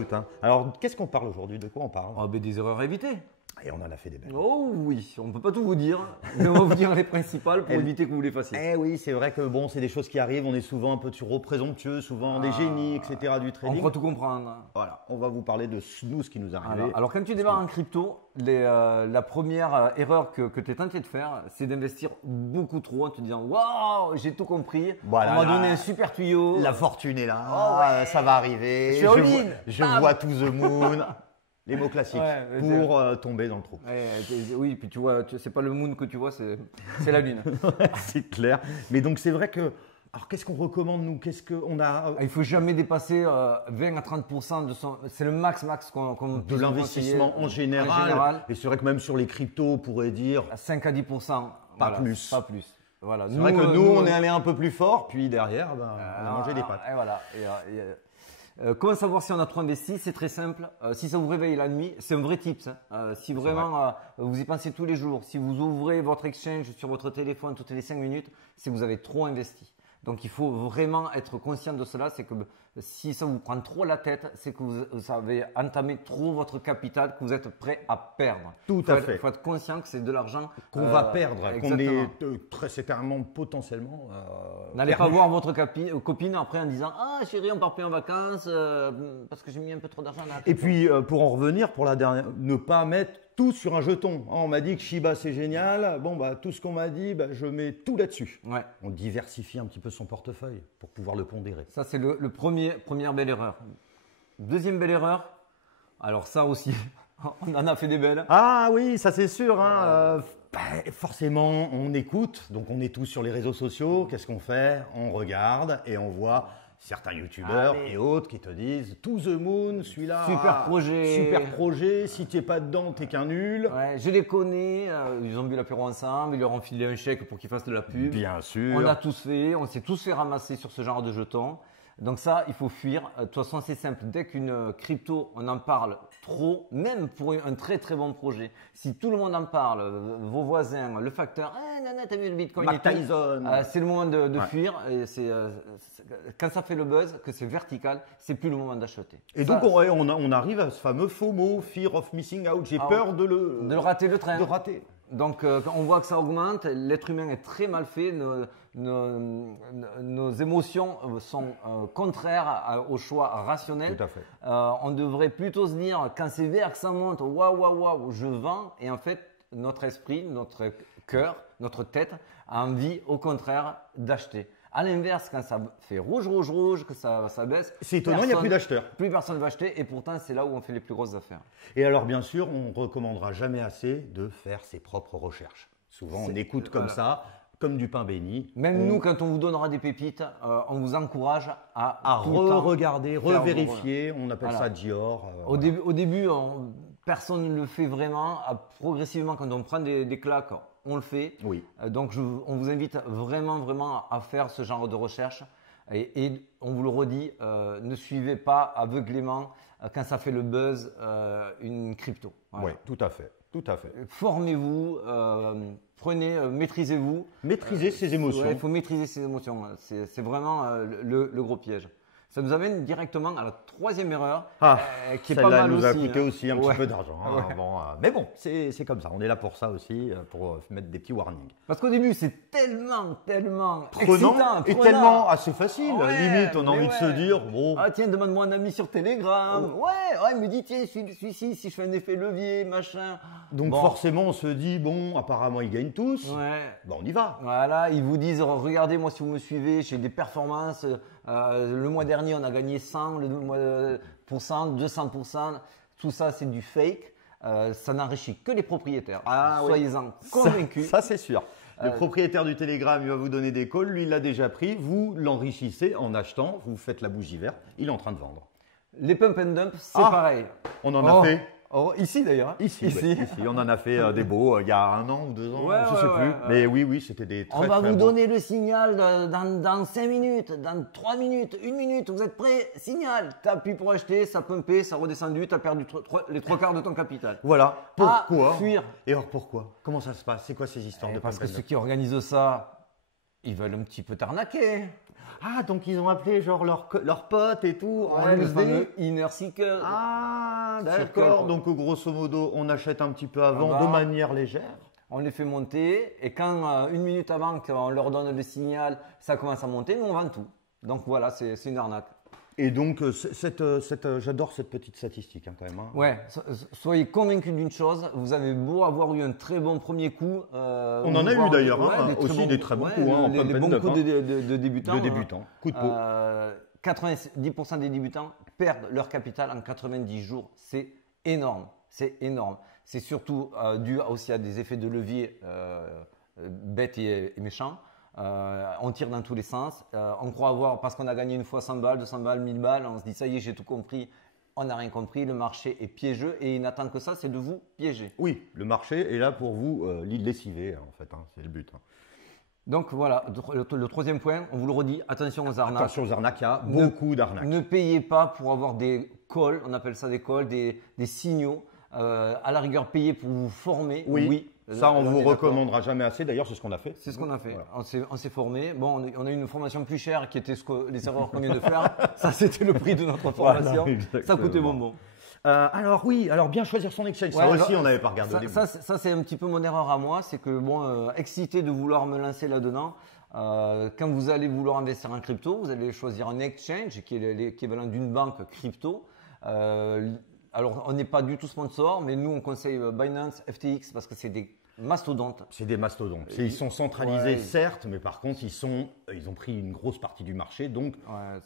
écoute. Hein. Alors, qu'est-ce qu'on parle aujourd'hui? De quoi on parle? Ah, ben, des erreurs à éviter. Et on en a fait des belles. Oh oui, on ne peut pas tout vous dire, mais on va vous dire les principales pour éviter que vous les fassiez. Eh oui, c'est vrai que bon, c'est des choses qui arrivent. On est souvent un peu trop présomptueux, souvent des génies, etc. du On trading. croit tout comprendre. Voilà, on va vous parler de nous, ce qui nous arrive. Alors quand tu démarres en crypto, la première erreur que tu es tenté de faire, c'est d'investir beaucoup trop en te disant « Waouh, j'ai tout compris, Voilà, on m'a donné un super tuyau. » La fortune est là, Oh ouais. ça va arriver. Je suis all-in. Je Bam. vois to the moon. Les mots classiques Ouais, pour tomber dans le trou. Oui, puis tu vois, c'est pas le moon que tu vois, c'est la lune. C'est clair. Mais donc c'est vrai que. Alors qu'est-ce qu'on recommande nous? Qu'est-ce qu'on a Il faut jamais dépasser 20 à 30% de son. C'est le max qu'on de puisse l'investissement conseiller, en général. Et c'est vrai que même sur les cryptos, on pourrait dire. À 5 à 10%. Pas plus. Pas plus. Voilà. C'est vrai que nous, on est allé un peu plus fort, puis derrière, on a mangé des pâtes. Et voilà. Comment savoir si on a trop investi? C'est très simple. Si ça vous réveille la nuit, c'est un vrai tips. Si vraiment vous y pensez tous les jours, si vous ouvrez votre exchange sur votre téléphone toutes les 5 minutes, c'est que vous avez trop investi. Donc il faut vraiment être conscient de cela, c'est que si ça vous prend trop la tête, c'est que vous avez entamé trop votre capital, que vous êtes prêt à perdre. Tout à fait. Il faut être conscient que c'est de l'argent Qu'on va perdre, qu'on exactement. est très certainement potentiellement. N'allez pas voir votre copine après en disant « Ah chérie, on part plus en vacances parce que j'ai mis un peu trop d'argent dans la Et crypto. » puis pour en revenir, pour la dernière, ne pas mettre tout sur un jeton. Hein, on m'a dit que Shiba c'est génial. Bon bah tout ce qu'on m'a dit, je mets tout là-dessus. Ouais. On diversifie un petit peu son portefeuille pour pouvoir le pondérer. Ça, c'est le première belle erreur. Deuxième belle erreur, alors ça aussi, on en a fait des belles. Ah oui, ça c'est sûr. Hein, forcément, on écoute. Donc on est tous sur les réseaux sociaux. Qu'est-ce qu'on fait? On regarde et on voit certains youtubeurs et autres qui te disent To the Moon, celui-là. Super projet. Super projet. Si tu n'es pas dedans, t'es qu'un nul. Ouais, je les connais, ils ont bu l'apéro ensemble, ils leur ont filé un chèque pour qu'ils fassent de la pub. Bien sûr. On a tous fait, on s'est tous fait ramasser sur ce genre de jetons. Donc ça, il faut fuir. De toute façon, c'est simple. Dès qu'une crypto, on en parle trop, même pour un très très bon projet, si tout le monde en parle, vos voisins, le facteur, t'as vu le Bitcoin Mike et tout, Tyson. c'est le moment de fuir. Et quand ça fait le buzz, que c'est vertical, c'est plus le moment d'acheter. Et Ça, donc on arrive à ce fameux FOMO, Fear of Missing Out. J'ai peur de le rater le train. De rater. Donc, quand on voit que ça augmente, l'être humain est très mal fait. Nos émotions sont contraires au choix rationnel. Tout à fait. On devrait plutôt se dire, quand c'est vert, que ça monte, waouh, je vends. Et en fait, notre esprit, notre cœur, notre tête a envie, au contraire, d'acheter. À l'inverse, quand ça fait rouge, que ça baisse, c'est étonnant, il n'y a plus d'acheteurs. Plus personne ne va acheter et pourtant, c'est là où on fait les plus grosses affaires. Et alors, bien sûr, on ne recommandera jamais assez de faire ses propres recherches. Souvent, on écoute comme ça, comme du pain béni. Même nous, quand on vous donnera des pépites, on vous encourage à re-regarder, revérifier. On appelle ça Dior. Au début, personne ne le fait vraiment. Progressivement, quand on prend des claques, on le fait. Oui. Donc, on vous invite vraiment à faire ce genre de recherche. Et on vous le redit, ne suivez pas aveuglément quand ça fait le buzz une crypto. Voilà. Oui, tout à fait. Formez-vous, maîtrisez-vous. Maîtriser ses émotions. Il faut maîtriser ses émotions. C'est vraiment le gros piège. Ça nous amène directement à la troisième erreur, qui est pas mal aussi. Celle-là nous a coûté aussi un petit peu d'argent. Ouais. Mais bon, c'est comme ça. On est là pour ça aussi, pour mettre des petits warnings. Parce qu'au début, c'est tellement prenant excitant, et tellement assez facile. Ouais, Limite, on a envie de se dire, bon. Ah tiens, demande-moi un ami sur Telegram. Ouais, il me dit, tiens, celui-ci, si je fais un effet levier, machin. Donc forcément, on se dit, bon, apparemment, ils gagnent tous. Ouais. On y va. Voilà, ils vous disent, regardez, moi, si vous me suivez, j'ai des performances. Le mois dernier, on a gagné 100, 200%. Tout ça, c'est du fake. Ça n'enrichit que les propriétaires. Soyez-en convaincus. Ça c'est sûr. Le propriétaire du Telegram, il va vous donner des calls. Lui, il l'a déjà pris. Vous l'enrichissez en achetant. Vous faites la bougie verte. Il est en train de vendre. Les pump and dump, c'est pareil. On en a fait. Ici d'ailleurs. Ici. On en a fait des beaux il y a 1 an ou 2 ans. Je sais plus. Mais oui, c'était des très, on va très vous beaux. donner le signal dans 5 minutes, dans 3 minutes, 1 minute. Vous êtes prêts? Signal. T'appuies pour acheter, ça pumpé, ça redescendu, t'as perdu les 3 quarts de ton capital. Voilà. Pourquoi? Fuir. Et alors pourquoi? Comment ça se passe? C'est quoi ces histoires de Parce pump que and ceux dump? qui organisent ça, Ils veulent un petit peu t'arnaquer. Ah, donc ils ont appelé genre leurs potes et tout en Le USD. fameux Inner Circle. Ah, d'accord. Circle. Donc grosso modo, on achète un petit peu avant Avant. de manière légère. On les fait monter et quand une minute avant qu'on leur donne le signal, ça commence à monter, nous on vend tout. Donc voilà, c'est une arnaque. Et donc, j'adore cette petite statistique quand même. Ouais, soyez convaincus d'une chose, vous avez beau avoir eu un très bon premier coup. On en a eu d'ailleurs des très bons coups. Les bons coups de débutants. De débutants, coup de peau. 90% des débutants perdent leur capital en 90 jours. C'est énorme, c'est énorme. C'est surtout dû aussi à des effets de levier bêtes et méchants. On tire dans tous les sens. On croit avoir, parce qu'on a gagné une fois 100 balles, 200 balles, 1000 balles, on se dit ça y est, j'ai tout compris. On n'a rien compris. Le marché est piégeux et il n'attend que ça, c'est de vous piéger. Oui, le marché est là pour vous lessiver, en fait. C'est le but. Donc voilà, le troisième point, on vous le redit, attention aux arnaques. Attention aux arnaques, il y a beaucoup d'arnaques. Ne payez pas pour avoir des calls, on appelle ça des calls, des signaux. À la rigueur, payez pour vous former. Oui. Ça, on vous recommandera jamais assez. D'ailleurs, c'est ce qu'on a fait. C'est ce qu'on a fait. Voilà. On s'est formé. Bon, on a eu une formation plus chère qui était les erreurs qu'on vient de faire. Ça, c'était le prix de notre formation. Voilà, ça coûtait bonbon. Alors bien choisir son exchange. Ça aussi, on n'avait pas regardé au début. Ça, c'est un petit peu mon erreur à moi. C'est que excité de vouloir me lancer là-dedans. Quand vous allez vouloir investir en crypto, vous allez choisir un exchange qui est l'équivalent d'une banque crypto. Alors, on n'est pas du tout sponsor, mais nous, on conseille Binance, FTX parce que c'est des mastodontes. C'est des mastodontes. Ils sont centralisés, certes, mais par contre, ils ont pris une grosse partie du marché, donc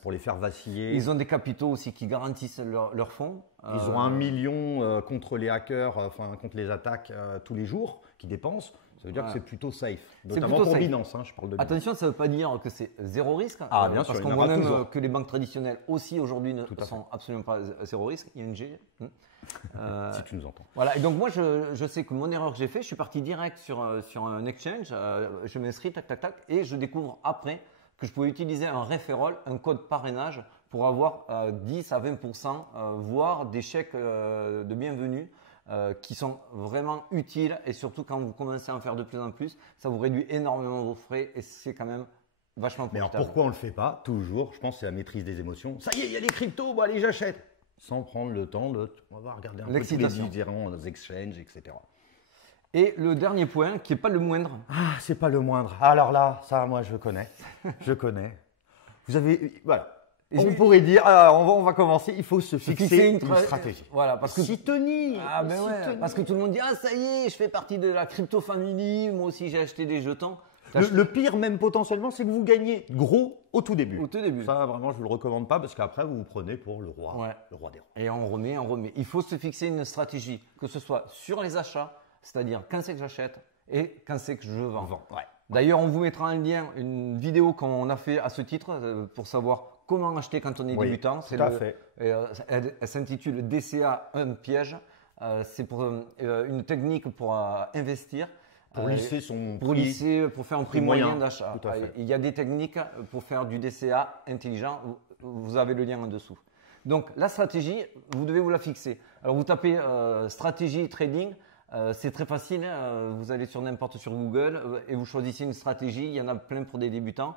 pour les faire vaciller. Ils ont des capitaux aussi qui garantissent leurs fonds. Ils ont 1 million contre les hackers, contre les attaques tous les jours qui dépensent. Ça veut dire que c'est plutôt safe, notamment pour Binance. Je parle de Binance. Attention, ça ne veut pas dire que c'est zéro risque. Bien sûr, parce qu'on voit même que les banques traditionnelles aussi aujourd'hui ne sont absolument pas zéro risque. ING. Si tu nous entends. Voilà. Et donc moi, je sais que mon erreur que j'ai fait, je suis parti direct sur un exchange. Je m'inscris, tac, tac, tac, et je découvre après que je pouvais utiliser un referral, un code parrainage pour avoir 10 à 20%, voire des chèques de bienvenue. Qui sont vraiment utiles et surtout quand vous commencez à en faire de plus en plus, ça vous réduit énormément vos frais et c'est quand même vachement profitable. Mais alors pourquoi on le fait pas toujours? Je pense que c'est la maîtrise des émotions. Ça y est, il y a les cryptos, allez j'achète. Sans prendre le temps on va regarder un peu tous les différents exchanges, etc. Et le dernier point, qui n'est pas le moindre. Ah, c'est pas le moindre. Alors là, ça, moi, je connais. Je connais. Vous avez, voilà. On pourrait dire, on va commencer, il faut se fixer une stratégie. Voilà, parce que s'y tenir. Ah ben ouais, parce que tout le monde dit ça y est, je fais partie de la crypto family, moi aussi j'ai acheté des jetons. Le pire même potentiellement, c'est que vous gagnez gros au tout début. Au tout début. Ça vraiment, je vous le recommande pas parce qu'après vous vous prenez pour le roi des rois. Et on remet. Il faut se fixer une stratégie, que ce soit sur les achats, c'est-à-dire quand c'est que j'achète et quand c'est que je vends. D'ailleurs, on vous mettra en lien une vidéo qu'on a fait à ce titre pour savoir comment acheter quand on est débutant. Elle s'intitule DCA, un piège. C'est pour une technique pour investir. Pour lisser son pour faire un prix moyen d'achat. Il y a des techniques pour faire du DCA intelligent. Vous avez le lien en dessous. Donc la stratégie, vous devez vous la fixer. Alors vous tapez stratégie trading. C'est très facile. Vous allez sur Google et vous choisissez une stratégie. Il y en a plein pour des débutants.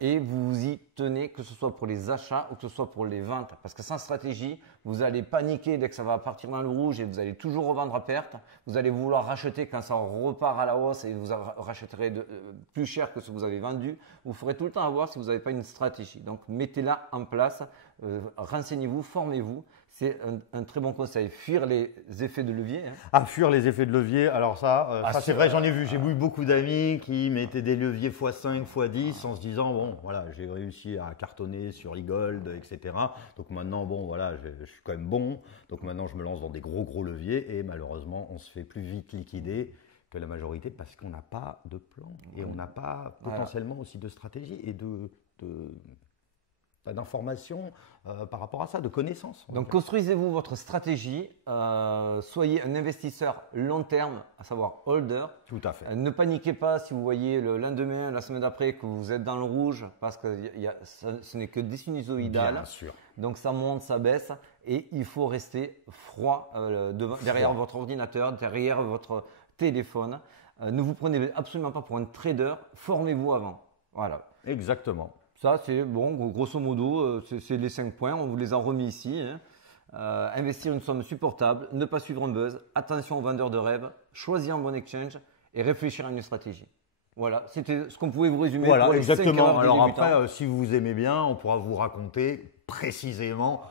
Et vous vous y tenez, que ce soit pour les achats ou que ce soit pour les ventes. Parce que sans stratégie, vous allez paniquer dès que ça va partir dans le rouge et vous allez toujours revendre à perte. Vous allez vouloir racheter quand ça repart à la hausse et vous rachèterez plus cher que ce que vous avez vendu. Vous ferez tout le temps avoir si vous n'avez pas une stratégie. Donc mettez-la en place, renseignez-vous, formez-vous. C'est un très bon conseil. Fuir les effets de levier. Fuir les effets de levier. Alors ça c'est vrai, j'en ai vu. J'ai vu beaucoup d'amis qui mettaient des leviers x5, x10 en se disant, bon, voilà, j'ai réussi à cartonner sur e-gold, etc. Donc maintenant, bon, voilà, je suis quand même bon. Donc maintenant, je me lance dans des gros leviers et malheureusement, on se fait plus vite liquider que la majorité parce qu'on n'a pas de plan et on n'a pas potentiellement aussi de stratégie et d'informations par rapport à ça, de connaissances. Donc construisez-vous votre stratégie, soyez un investisseur long terme, à savoir holder. Tout à fait. Ne paniquez pas si vous voyez le lendemain, la semaine d'après que vous êtes dans le rouge parce que ce n'est que des sinusoïdales. Bien sûr. Donc ça monte, ça baisse et il faut rester froid derrière votre ordinateur, derrière votre téléphone. Ne vous prenez absolument pas pour un trader. Formez-vous avant. Voilà. Exactement. Ça, c'est bon, grosso modo, c'est les 5 points. On vous les a remis ici. Hein. Investir une somme supportable, ne pas suivre un buzz, attention aux vendeurs de rêves, choisir un bon exchange et réfléchir à une stratégie. Voilà, c'était ce qu'on pouvait vous résumer. Voilà, pour les 5 exactement. erreurs des Alors débutants. après, si vous aimez bien, on pourra vous raconter précisément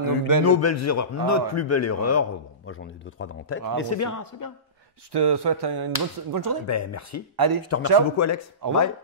nos belles erreurs, notre ouais. plus belle erreur. Bon, moi, j'en ai 2-3 dans la tête, mais c'est moi bien, c'est bien. Je te souhaite une bonne journée. Ben, merci. Allez, Je te remercie ciao. beaucoup, Alex. Au revoir. Bye.